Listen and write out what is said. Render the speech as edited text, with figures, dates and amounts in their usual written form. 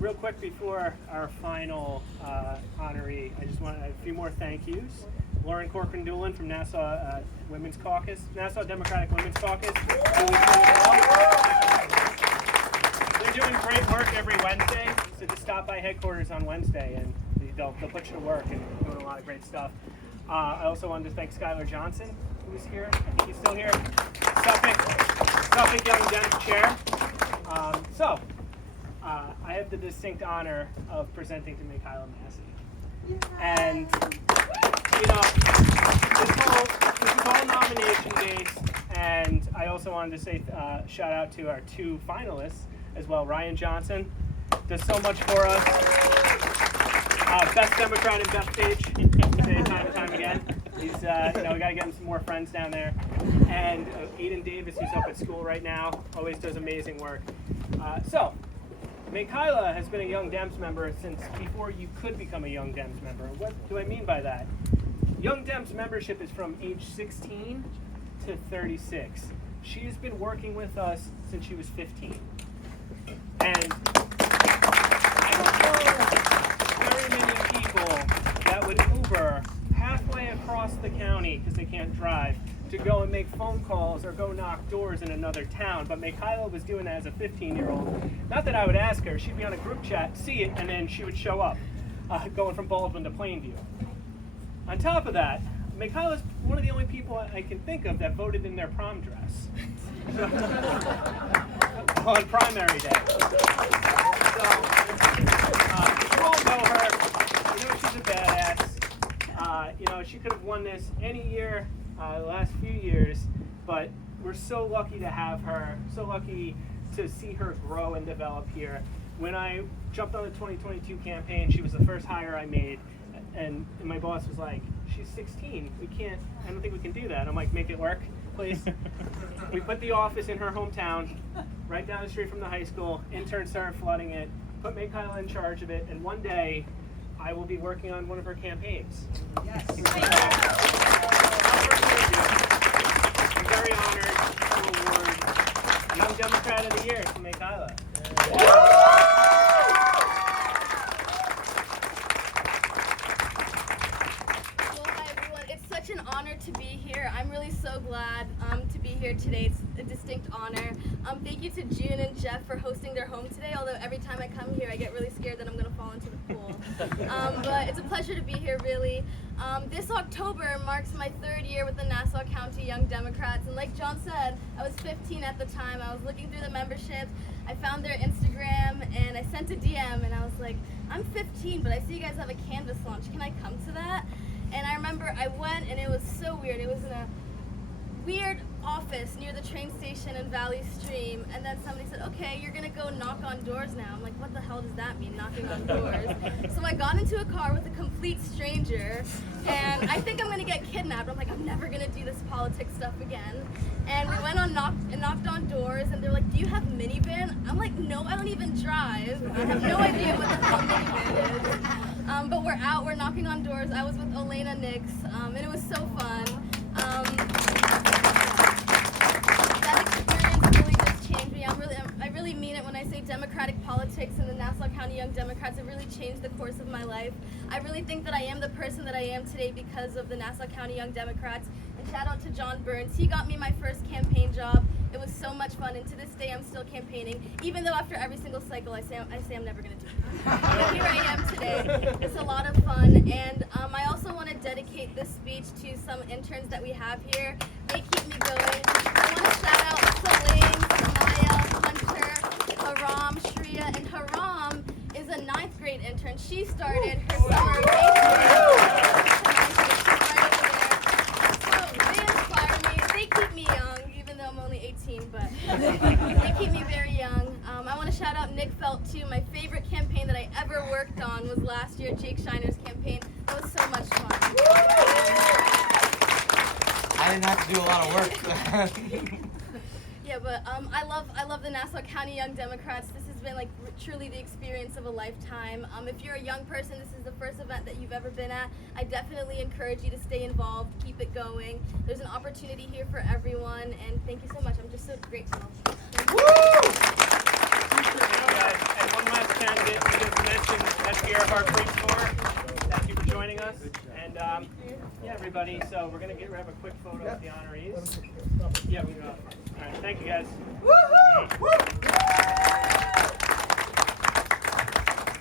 real quick before our final honoree, I just want a few more thank yous. Lauren Corcoran-Doolin from Nassau Women's Caucus, Nassau Democratic Women's Caucus. They're doing great work every Wednesday, so just stop by headquarters on Wednesday and they'll put you to work and doing a lot of great stuff. I also wanted to thank Skylar Johnson, who is here. I think he's still here. Suffolk Young Dems Chair. I have the distinct honor of presenting to Maekyla Massey. And, you know, this is all nomination based, and I also wanted to say shout out to our two finalists as well. Ryan Johnson does so much for us. Best Democrat in Bethpage, say it time and time again. He's, we gotta get him some more friends down there. And Aiden Davis, who's up at school right now, always does amazing work. Maekyla has been a Young Dems member since before you could become a Young Dems member. What do I mean by that? Young Dems membership is from age 16 to 36. She has been working with us since she was 15. And I don't know very many people that would Uber halfway across the county because they can't drive to go and make phone calls or go knock doors in another town. But Maekyla was doing that as a 15-year-old. Not that I would ask her. She'd be on a group chat, see it, and then she would show up, going from Baldwin to Plainview. On top of that, Maekyla's one of the only people I can think of that voted in their prom dress on primary day. So, you all know her. You know she's a badass. She could have won this any year the last few years, but we're so lucky to have her, so lucky to see her grow and develop here. When I jumped on the 2022 campaign, she was the first hire I made, and my boss was like, she's 16, I don't think we can do that. I'm like, make it work, please. We put the office in her hometown, right down the street from the high school. Interns started flooding it, put Maekyla in charge of it, and one day, I will be working on one of her campaigns. Yes. I'm very honored to award Young Democrat of the Year to Maekyla. Well, hi everyone. It's such an honor to be here. I'm really so glad to be here today. It's a distinct honor. Thank you to June and Jeff for hosting their home today, although every time I come here I get really scared that I'm going to fall into the pool. But it's a pleasure to be here, really. This October marks my 3rd year with the Nassau County Young Democrats, and like John said, I was 15 at the time. I was looking through the membership, I found their Instagram, and I sent a DM, and I was like, I'm 15, but I see you guys have a Canvas launch. Can I come to that? And I remember I went, and it was so weird. It was in a weird office near the train station in Valley Stream, and then somebody said, okay, you're gonna go knock on doors now. I'm like, what the hell does that mean, knocking on doors? So I got into a car with a complete stranger, and I think I'm gonna get kidnapped. I'm like, I'm never gonna do this politics stuff again. And we went on knocked on doors, and they're like, do you have minivan? I'm like, no, I don't even drive. I have no idea what the hell minivan is. But we're out, we're knocking on doors. I was with Elena Nix, and it was so fun. That experience really just changed me. I really mean it when I say democratic politics and the Nassau County Young Democrats. It really changed the course of my life. I really think that I am the person that I am today because of the Nassau County Young Democrats. And shout out to John Burns. He got me my first campaign job. It was so much fun, and to this day I'm still campaigning, even though after every single cycle I say I'm never going to do it. But here I am today. It's a lot of fun, and I also want to dedicate this speech to some interns that we have here. They keep me going. I want to shout out Celine, Samaya, Hunter, Haram, Shreya, and Haram is a 9th grade intern. She started her summer keep me young, even though I'm only 18, but they keep me very young. I want to shout out Nick Felt too. My favorite campaign that I ever worked on was last year, Jake Shiner's campaign. That was so much fun. I didn't have to do a lot of work. Yeah, but I love the Nassau County Young Democrats. This has been like truly the experience of a lifetime. If you're a young person, this is the first event that you've ever been at. I definitely encourage you to stay involved, keep it going. There's an opportunity here for everyone, and thank you so much. I'm just so grateful. And one last candidate. assisting SPR Heartbreak Tour. Thank you for joining us. And yeah, everybody. So we're gonna have a quick photo of the honorees. Yeah, we go. All right. Thank you, guys. Woohoo!